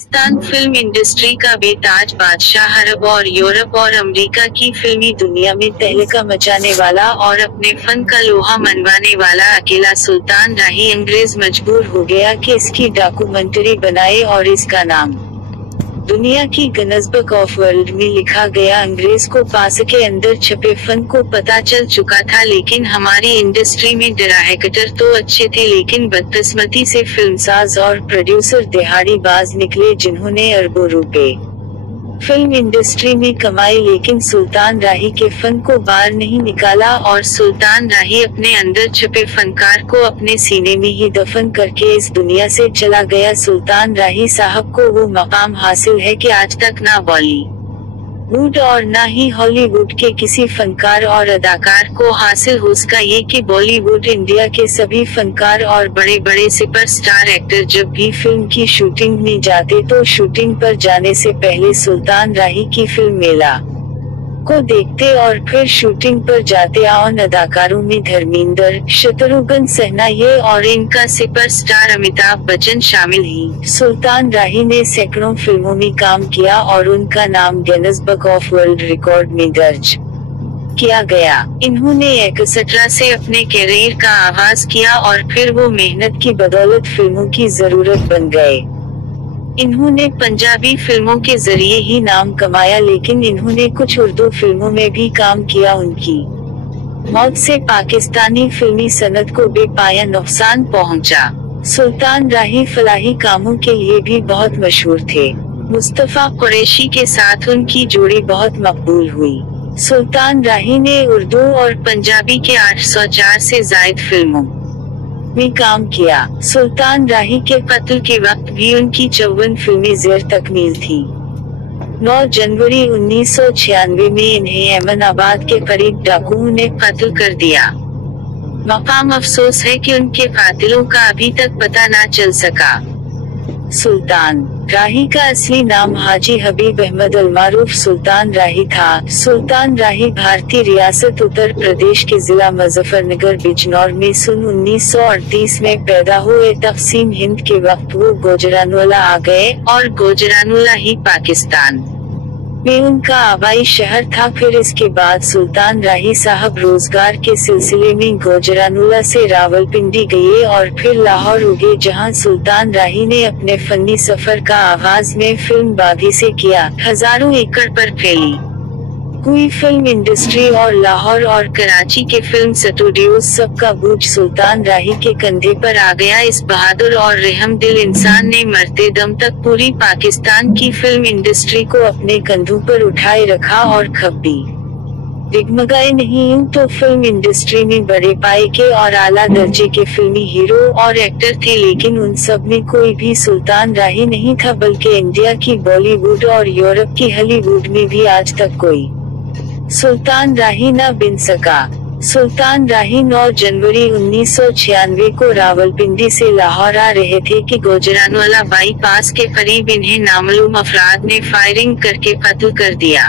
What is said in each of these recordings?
Pakistan film industry का बेताज बादशाह अरब और यूरोप और अमेरिका की फिल्मी दुनिया में तहलका मचाने वाला और अपने फन का लोहा मनवाने वाला अकेला सुल्तान राही अंग्रेज मजबूर हो गया कि इसकी डॉक्यूमेंट्री बनाए और इसका नाम दुनिया की गिनेस बुक ऑफ वर्ल्ड में लिखा गया। अंग्रेज को पास के अंदर छपे फन को पता चल चुका था, लेकिन हमारी इंडस्ट्री में डायरेक्टर तो अच्छे थे, लेकिन बदकिस्मती से फिल्मसाज और प्रोड्यूसर दिहाड़ीबाज निकले जिन्होंने अरबों रुपए फिल्म इंडस्ट्री में कमाए, लेकिन सुल्तान राही के फन को बाहर नहीं निकाला और सुल्तान राही अपने अंदर छुपे फनकार को अपने सीने में ही दफन करके इस दुनिया से चला गया। सुल्तान राही साहब को वो मकाम हासिल है कि आज तक ना बॉलीवुड और ना ही हॉलीवुड के किसी फनकार और अदाकार को हासिल हो सका ये कि बॉलीवुड इंडिया के सभी फनकार और बड़े बड़े सुपरस्टार एक्टर जब भी फिल्म की शूटिंग में जाते तो शूटिंग पर जाने से पहले सुल्तान राही की फिल्म मेला को देखते और फिर शूटिंग पर जाते। और अदाकारों में धर्मेंद्र, शत्रुघ्न सिन्हा ये और इनका सुपरस्टार अमिताभ बच्चन शामिल ही। सुल्तान राही ने सैकड़ों फिल्मों में काम किया और उनका नाम Guinness book of world record में दर्ज किया गया। इन्होंने 61 से अपने कैरियर का आगाज किया और फिर वो मेहनत की बदौलत फिल्मों की जरूरत बन गए। इन्होंने पंजाबी फिल्मों के जरिए ही नाम कमाया, लेकिन इन्होंने कुछ उर्दू फिल्मों में भी काम किया। उनकी मौत से पाकिस्तानी फिल्मी सनत को बेपाया नुकसान पहुंचा। सुल्तान राही फलाही कामों के लिए भी बहुत मशहूर थे। मुस्तफा कुरैशी के साथ उनकी जोड़ी बहुत मकबूल हुई। सुल्तान राही ने उर्दू और पंजाबी के 804 से जायद फिल्मों में काम किया। सुल्तान राही के कत्ल के वक्त भी उनकी 54 फिल्में ज़ेर तकमील थी। 9 जनवरी 1996 में इन्हें अहमदाबाद के करीब डाकुओं ने कत्ल कर दिया। मकाम अफसोस है कि उनके कातिलों का अभी तक पता न चल सका। सुल्तान राही का असली नाम हाजी हबीब अहमद अलमारूफ सुल्तान राही था। सुल्तान राही भारतीय रियासत उत्तर प्रदेश के जिला मुजफ्फरनगर बिजनौर में सन 1938 में पैदा हुए। तकसीम हिंद के वक्त वो गुजरानवाला आ गए और गुजरानवाला ही पाकिस्तान में उनका आबाई शहर था। फिर इसके बाद सुल्तान राही साहब रोजगार के सिलसिले में गुजरानवाला से रावलपिंडी गए और फिर लाहौर उगे, जहां सुल्तान राही ने अपने फनी सफर का आगाज में फिल्म बागी से किया। हजारों एकड़ पर फैली हुई फिल्म इंडस्ट्री और लाहौर और कराची के फिल्म स्टूडियोज सबका बोझ सुल्तान राही के कंधे पर आ गया। इस बहादुर और रहमदिल इंसान ने मरते दम तक पूरी पाकिस्तान की फिल्म इंडस्ट्री को अपने कंधों पर उठाए रखा और कभी डिगमगाए नहीं। यूं तो फिल्म इंडस्ट्री में बड़े पाए के और आला दर्जे के फिल्मी हीरो और एक्टर थे, लेकिन उन सब में कोई भी सुल्तान राही नहीं था, बल्कि इंडिया की बॉलीवुड और यूरोप की हॉलीवुड में भी आज तक कोई सुल्तान राही न बन सका। सुल्तान राही 9 जनवरी 1996 को रावलपिंडी से लाहौर आ रहे थे कि गुजरानवाला बाईपास के करीब इन्हें नामालूम अफराद ने फायरिंग करके कत्ल कर दिया।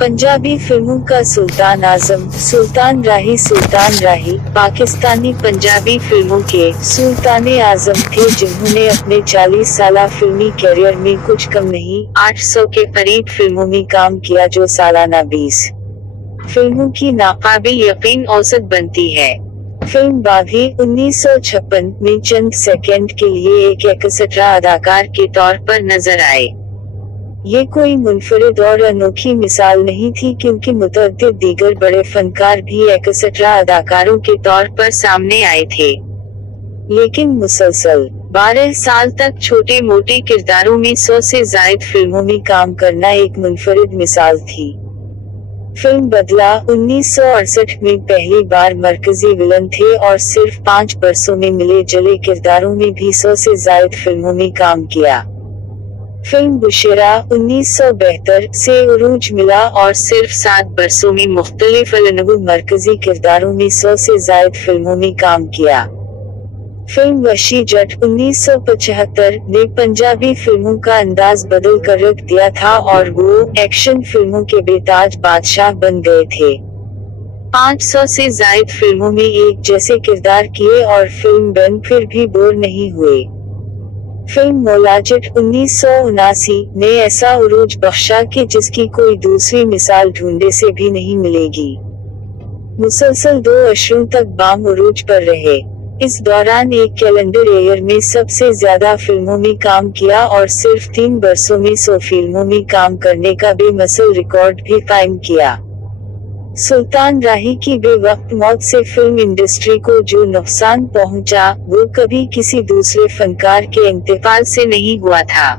पंजाबी फिल्मों का सुल्तान आजम सुल्तान राही पाकिस्तानी पंजाबी फिल्मों के सुल्तान आजम थे, जिन्होंने अपने 40 साला फिल्मी कैरियर में कुछ कम नहीं 800 के करीब फिल्मों में काम किया, जो सालाना 20 फिल्मों की नाकाबिल यकीन औसत बनती है। फिल्म बागी 1956 में चंद सेकंड के लिए एक एक्सेट्रा अदाकार के तौर पर नजर आए। ये कोई मुनफरिद और अनोखी मिसाल नहीं थी, क्योंकि मुतअद्दिद दीगर बड़े फनकार भी एक्सेट्रा अदाकारों के तौर पर सामने आए थे, लेकिन मुसलसल 12 साल तक छोटे मोटे किरदारों में 100 से जायद फिल्मों में काम करना एक मुनफरिद मिसाल थी। फिल्म बदला 1968 में पहली बार मरकजी विलन थे और सिर्फ 5 बरसों में मिले जले किरदारों में भी 100 से जायद फिल्मों में काम किया। फिल्म बुशरा 1972 से उरूज मिला और सिर्फ 7 बरसों में मुख्तलिफ अलग मरकजी किरदारों में 100 से जायद फिल्मों में काम किया। फिल्म वशी जट 1975 ने पंजाबी फिल्मों का अंदाज बदल कर रख दिया था और वो एक्शन फिल्मों के बेताज बादशाह बन गए थे। 500 से जायद फिल्मों में एक जैसे किरदार किए और फिल्म बन फिर भी बोर नहीं हुए। फिल्म मोलाजिट 1979 ने ऐसा उरूज बख्शा कि जिसकी कोई दूसरी मिसाल ढूंढे से भी नहीं मिलेगी। मुसलसल 2 अशरों तक बाम उरूज पर रहे। इस दौरान एक कैलेंडर ईयर में सबसे ज्यादा फिल्मों में काम किया और सिर्फ 3 बरसों में 100 फिल्मों में काम करने का बेमसल रिकॉर्ड भी कायम किया। सुल्तान राही की बेवक्त मौत से फिल्म इंडस्ट्री को जो नुकसान पहुंचा, वो कभी किसी दूसरे फनकार के इंतकाल से नहीं हुआ था।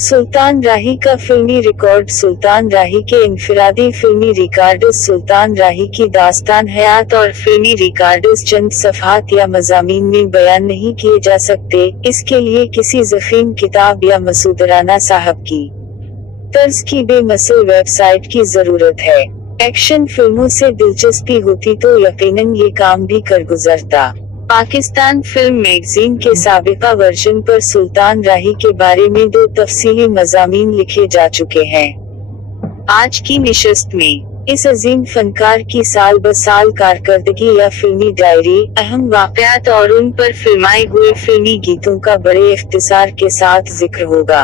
सुल्तान राही का फिल्मी रिकॉर्ड सुल्तान राही के इनफरादी फिल्मी रिकॉर्ड्स सुल्तान राही की दास्तान हयात और फिल्मी रिकॉर्ड्स चंद सफ़हात या मज़ामीन में बयान नहीं किए जा सकते। इसके लिए किसी ज़ख़ीम किताब या मसूदराना साहब की तर्ज की बेमसल वेबसाइट की जरूरत है। एक्शन फिल्मों से दिलचस्पी होती तो यकीनन ये काम भी कर गुजरता। पाकिस्तान फिल्म मैगजीन के साबिका वर्जन पर सुल्तान राही के बारे में 2 तफसीली मज़ामीन लिखे जा चुके हैं। आज की निशस्त में इस अजीम फनकार की साल ब साल कारकर्दगी या फिल्मी डायरी, अहम वाक़यात और उन पर फिल्माए हुए फिल्मी गीतों का बड़े इख्तिसार के साथ जिक्र होगा।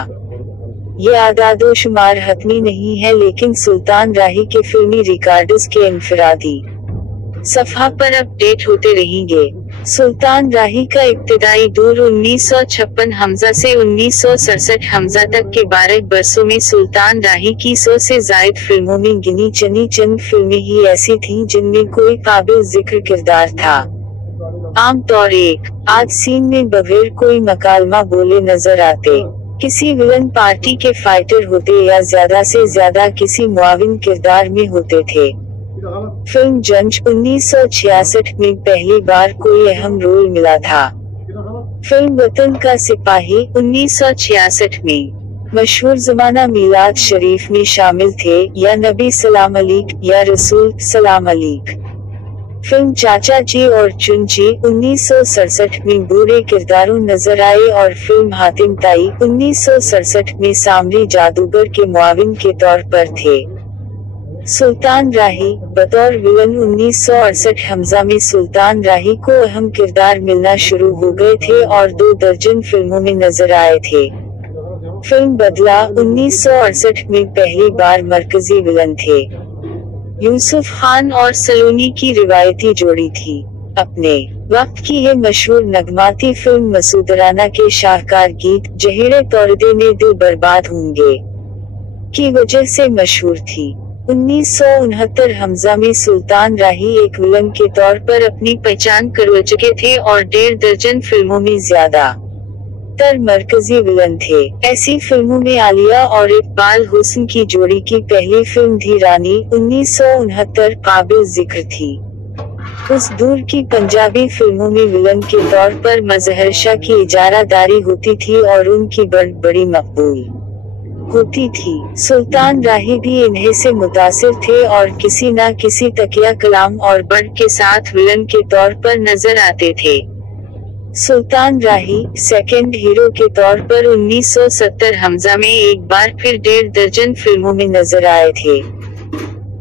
ये आदादो शुमार हतमी नहीं है, लेकिन सुल्तान राही के फिल्मी रिकॉर्ड्स के इनफरादी सफ़हा पर अपडेट होते रहेंगे। सुल्तान राही का इब्तिदाई दौर 1956 हमजा से 1967 हमजा तक के 12 बरसों में सुल्तान राही की 100 से ज़ायद फिल्मों में गिनी चनी चंद फिल्में ही ऐसी थीं जिनमें कोई काबिल जिक्र किरदार था। आमतौर एक आध सीन में बगैर कोई मकालमा बोले नजर आते, किसी विलन पार्टी के फाइटर होते या ज्यादा से ज्यादा किसी मुआविन किरदार में होते थे। फिल्म जंज 1966 में पहली बार कोई अहम रोल मिला था। फिल्म वतन का सिपाही 1966 में मशहूर जमाना मीलाद शरीफ में शामिल थे, या नबी सलाम अलैक या रसूल सलाम अलैक। फिल्म चाचा जी और चुन जी 1967 में बुरे किरदारों नजर आए और फिल्म हातिम ताई 1967 में सामरी जादूगर के मुआविन के तौर पर थे। सुल्तान राही बतौर विलन 1968 हमजा में सुल्तान राही को अहम किरदार मिलना शुरू हो गए थे और 2 दर्जन फिल्मों में नजर आए थे। फिल्म बदला 1968 में पहली बार मरकजी विलन थे। यूसुफ खान और सलोनी की रिवायती जोड़ी थी। अपने वक्त की ये मशहूर नगमाती फिल्म मसूदराना के शाहकार गीत जहीरे तौरदे में दिल बर्बाद होंगे की वजह से मशहूर थी। 1969 हमजा में सुल्तान राही एक विलन के तौर पर अपनी पहचान कर चुके थे और 1.5 दर्जन फिल्मों में ज्यादा तर मरकजी विलन थे। ऐसी फिल्मों में आलिया और इकबाल हुस्न की जोड़ी की पहली फिल्म धी रानी 1969 काबिल जिक्र थी। उस दूर की पंजाबी फिल्मों में विलन के तौर पर मजहर शाह की इजारादारी होती थी और उनकी बड़ी मकबूल होती थी। सुल्तान राही भी इन्हें से मुतासिर थे और किसी न किसी तकिया कलाम और बर्ड के साथ विलन के तौर पर नजर आते थे। सुल्तान राही सेकंड हीरो के तौर पर 1970 हमजा में एक बार फिर 1.5 दर्जन फिल्मों में नजर आए थे।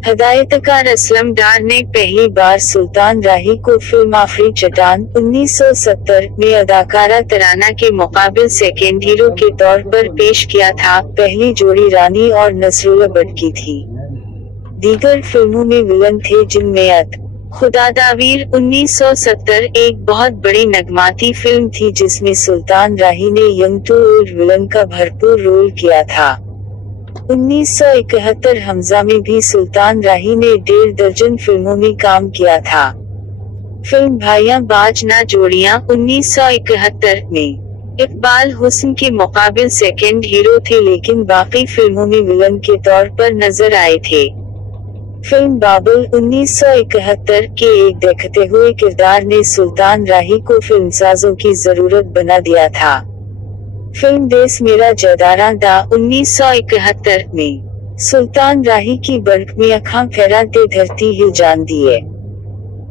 हदायतकार असलम डार ने पहली बार सुल्तान राही को फिल्म आखिरी चट्टान 1970 में अदाकारा तराना के मुकाबिल सेकंड हीरो के तौर पर पेश किया था। पहली जोड़ी रानी और नसरुल्ला भट्ट की थी। दीगर फिल्मों में विलन थे जिनमें खुदादावीर 1970 एक बहुत बड़ी नगमाती फिल्म थी जिसमें सुल्तान राही ने यंग टू ओल्ड विलन का भरपूर रोल किया था। 1971 हमजा में भी सुल्तान राही ने 1.5 दर्जन फिल्मों में काम किया था। फिल्म भाइयां बाज ना जोड़ियां 1971 में इकबाल हुस्न के मुकाबिल सेकंड हीरो थे, लेकिन बाकी फिल्मों में विलन के तौर पर नजर आए थे। फिल्म बाबुल 1971 के एक देखते हुए किरदार ने सुल्तान राही को फिल्मसाजों की जरूरत बना दिया था। फिल्म देश मेरा जयदारा दा 1971 में सुल्तान राही की बर्क में अखां फहराते धरती हिल जान दिए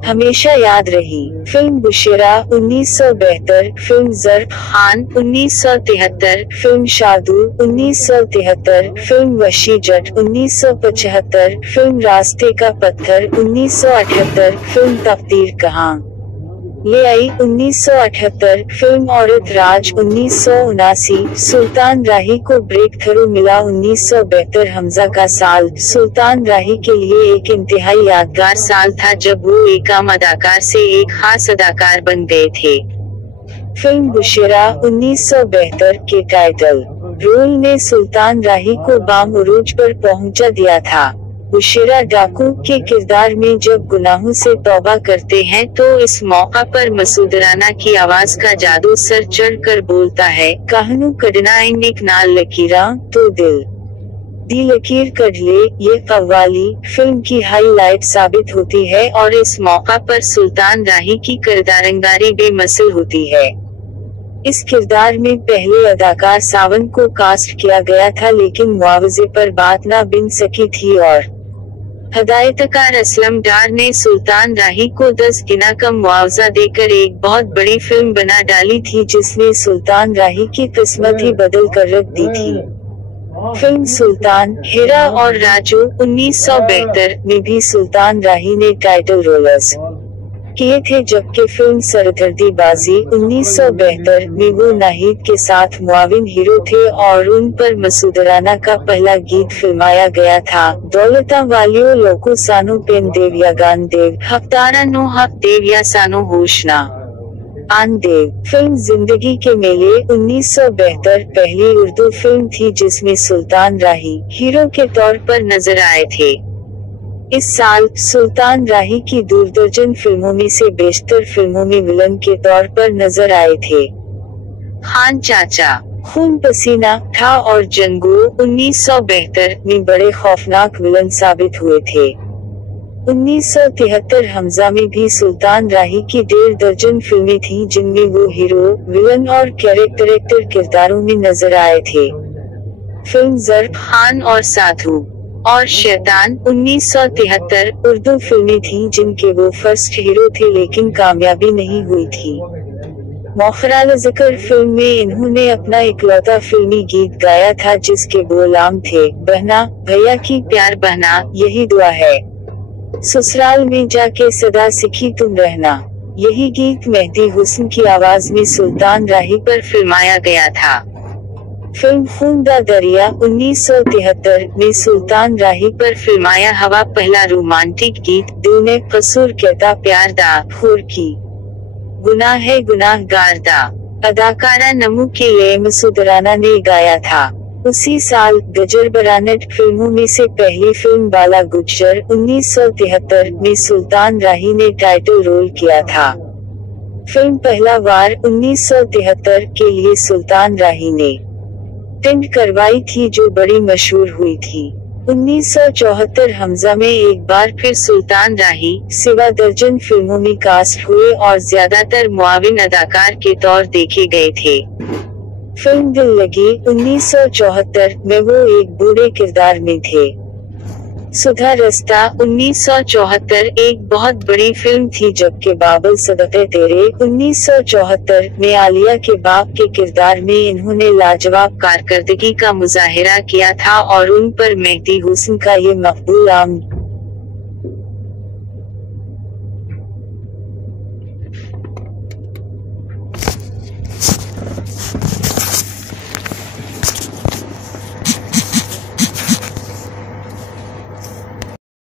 हमेशा याद रही। फिल्म बुशेरा 1972, फिल्म जर खान 1973, फिल्म शादू 1973, फिल्म वशी जट 1975, फिल्म रास्ते का पत्थर 1978, फिल्म तकदीर कहाँ ले आई 1978, फिल्म औरत राज 1979, सुल्तान राही को ब्रेक थ्रू मिला 1972, हमजा का साल सुल्तान राही के लिए एक इंतहाई यादगार साल था जब वो एक आम अदाकार से एक खास अदाकार बन गए थे। फिल्म बुशेरा 1972 के टाइटल रोल ने सुल्तान राही को बाम-उरूज पर पहुंचा दिया था। बुशेरा डाकू के किरदार में जब गुनाहों से तौबा करते हैं तो इस मौका पर मसूद राना की आवाज का जादू सर चढ़ कर बोलता है, कहनू कड़ना एक नाल लकीरा तो दिल दी लकीर कढ़ ले। ये कव्वाली फिल्म की हाईलाइट साबित होती है और इस मौका पर सुल्तान राही की किरदारंगारी बेमिसाल होती है। इस किरदार में पहले अदाकार सावन को कास्ट किया गया था लेकिन मुआवजे पर बात न बन सकी थी और हदायतकार असलम डार ने सुल्तान राही को 10 गुना कम मुआवजा देकर एक बहुत बड़ी फिल्म बना डाली थी जिसने सुल्तान राही की किस्मत ही बदल कर रख दी थी। फिल्म सुल्तान हीरा और राजू 1972 में भी सुल्तान राही ने टाइटल रोल्स किए थे, जबकि फिल्म सरदर्दी बाजी 1972 में वो नाहिद के साथ मुआविन हीरो थे और उन पर मसूद राना का पहला गीत फिल्माया गया था। दौलता वालियो लोको सानो पेन देव या गान देव हफ्तारा नो हफ देव या सानो होशना आन देव। फिल्म जिंदगी के मेले 1972 पहली उर्दू फिल्म थी जिसमें सुल्तान राही हीरो के तौर पर नजर आए थे। इस साल सुल्तान राही की दूरदर्जन फिल्मों में से बेशतर फिल्मों में विलन के तौर पर नजर आए थे। खान चाचा, खून पसीना था और जंगू 1972 में बड़े खौफनाक विलन साबित हुए थे। 1973 हमजा में भी सुल्तान राही की 1.5 दर्जन फिल्में थीं जिनमें वो हीरो, विलन और कैरेक्टर किरदारों में नजर आए थे। फिल्म जर खान और साधु और शैतान 1973 उर्दू फिल्में थीं जिनके वो फर्स्ट हीरो थे लेकिन कामयाबी नहीं हुई थी। मौखराल ज़िक्र फिल्म में इन्होंने अपना इकलौता फिल्मी गीत गाया था जिसके बोल आम थे, बहना भैया की प्यार बहना यही दुआ है, ससुराल में जाके सदा सीखी तुम रहना। यही गीत मेहदी हुस्न की आवाज में सुल्तान राही पर फिल्माया गया था। फिल्म खून दा दरिया 1973 में सुल्तान राही पर फिल्माया हवा पहला रोमांटिक गीत दिल ने कसूर कहता प्यार दा खोर की गुनाह है गुनाहगार दा अदाकारा नमू के लिए मसूद राना ने गाया था। उसी साल गजर बरानट फिल्मों में से पहली फिल्म बाला गुज्जर 1973 में सुल्तान राही ने टाइटल रोल किया था। फिल्म पहला वार 1973 के लिए सुल्तान राही ने टेंड करवाई थी जो बड़ी मशहूर हुई थी। 1974 हमजा में एक बार फिर सुल्तान राही सिवा दर्जन फिल्मों में कास्ट हुए और ज्यादातर मुआविन अदाकार के तौर देखे गए थे। फिल्म दिल लगी 1974 में वो एक बूढ़े किरदार में थे। सुधा रस्ता 1974 एक बहुत बड़ी फिल्म थी जबकि बाबल सदक़े तेरे 1974 में आलिया के बाप के किरदार में इन्होंने लाजवाब कारकर्दगी का मुजाहिरा किया था और उन पर मेहदी हुस्न का ये मकबूल आम